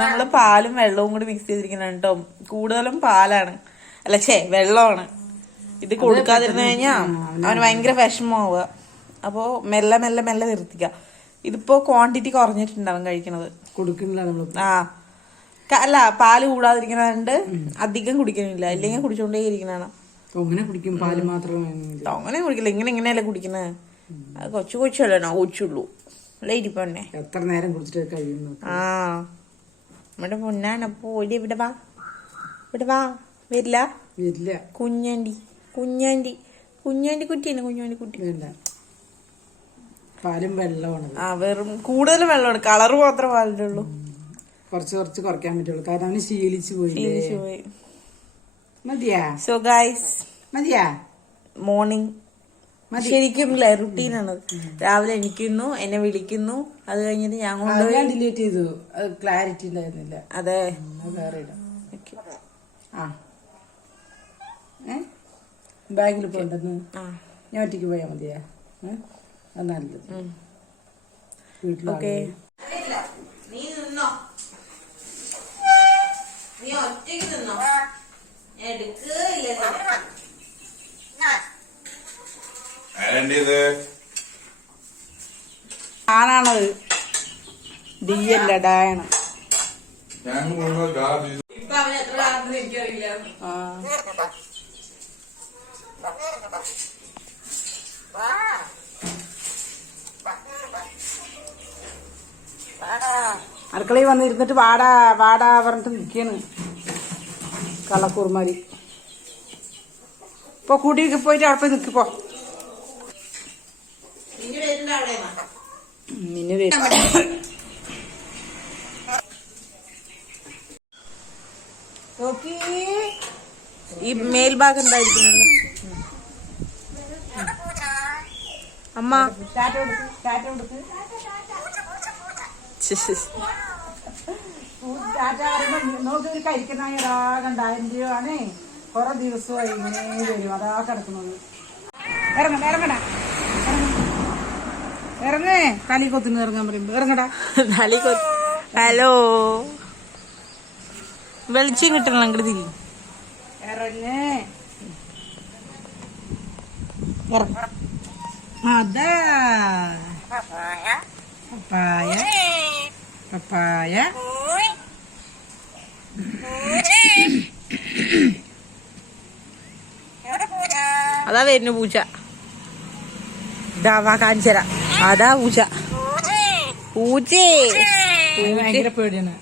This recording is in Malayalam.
നമ്മള് പാലും വെള്ളവും കൂടി മിക്സ് ചെയ്തിരിക്കണം കേട്ടോ. കൂടുതലും പാലാണ്, അല്ല വെള്ളമാണ്. ഇത് കൊടുക്കാതിരുന്നു കഴിഞ്ഞാ അവന് ഭയങ്കര വിഷമാവുക. അപ്പൊ മെല്ലെ മെല്ലെ മെല്ലെ നിർത്തിക്ക. ഇതിപ്പോ ക്വാണ്ടിറ്റി കുറഞ്ഞിട്ടുണ്ടാവും കഴിക്കണത്. അല്ല, പാല് കൂടാതിരിക്കണതുകൊണ്ട് അധികം കുടിക്കണില്ല, ഇല്ലെങ്കിൽ കുടിച്ചോണ്ടേ ഇരിക്കണാണ്. അങ്ങനെ കുടിക്കും, പാല് മാത്രം അങ്ങനെ കുടിക്കില്ല, ഇങ്ങനെയല്ലേ കുടിക്കണേ. അത് കൊച്ചല്ലേ കൊച്ചുള്ളൂ അല്ലേ ഇരിപ്പന്നെ. എത്ര നേരം കുടിച്ചിട്ട് കഴിയുന്നു. നമ്മുടെ പൊന്നാണ്. അപ്പൊ ഇവിടെ വാ, ഇവിടെ വാ. വരില്ല വരില്ല. കുഞ്ഞാണ്ടി കുഞ്ഞാണ്ടി കുഞ്ഞാണ്ടി കുട്ടിയാണ്, കുഞ്ഞാണ്ടി കുട്ടി. പാലും വെള്ളമാണ്. വെറും കൂടുതലും വെള്ളമാണ്, കളറ് മാത്രമേ പാലിന്റെ ഉള്ളൂ. കുറച്ച് കുറച്ച് കുറയ്ക്കാൻ പറ്റുള്ളൂ, കാരണം അവന് ശീലിച്ചു പോയി. മതിയാ? സോ ഗൈസ്, മതിയാ? മോർണിംഗ് ശരിക്കും റുട്ടീനാണ്. രാവിലെ എണീക്കുന്നു, എന്നെ വിളിക്കുന്നു, അത് കഴിഞ്ഞിട്ട് ഞാൻ കൊണ്ടുപോയി ഡിലീറ്റ് ചെയ്തു. അത് ക്ലാരിറ്റി ഉണ്ടായിരുന്നില്ല. അതെ, വേറെ ഇടാം. ബാഗിൽ പോണ്ടെന്ന് ഞാൻ ഒറ്റയ്ക്ക് പോയാ മതിയാ? അത് നല്ലത്. ഓക്കെ, നീ നിന്നോ, നീ ഒറ്റയ്ക്ക് നിന്നോ, എടുക്കില്ല. ആണാണത്, ഡിയല്ല ഡായാണ്. അടുക്കളയിൽ വന്നിരുന്നിട്ട് വാടാ വാടാ പറഞ്ഞിട്ട് നിൽക്കാണ് കള്ളക്കൂർമാരി. ഇപ്പൊ കൂട്ടി പോയിട്ട് അവിടെ പോയി നിൽക്കിപ്പോ. നിന്നെ വരും. ഈ മേൽഭാഗം എന്തായിരിക്കുന്നുണ്ട് അമ്മ? നോക്കി കഴിക്കുന്ന കണ്ടായിരോ കൊറേ ദിവസമായി ഇങ്ങനെ വരും. അതാ കിടക്കുന്നത്. ഇറങ്ങണ്ട ഇറങ്ങണ ഇറങ്ങേ, തലിക്കൊത്തിന് ഇറങ്ങാൻ പറയുമ്പോ ഇറങ്ങടാ. ഹലോ, വെളിച്ചം കിട്ടണം അങ്ങോട്ട് തിരി. ഇറങ്ങേ, അതാ പപ്പായ പപ്പായ. അതാ വരുന്നു പൂച്ച. ഇതാവാ കാണിച്ചരാ, അതാ പൂച്ച. പൂച്ചേ ഭയങ്കര പേടിയാണ്.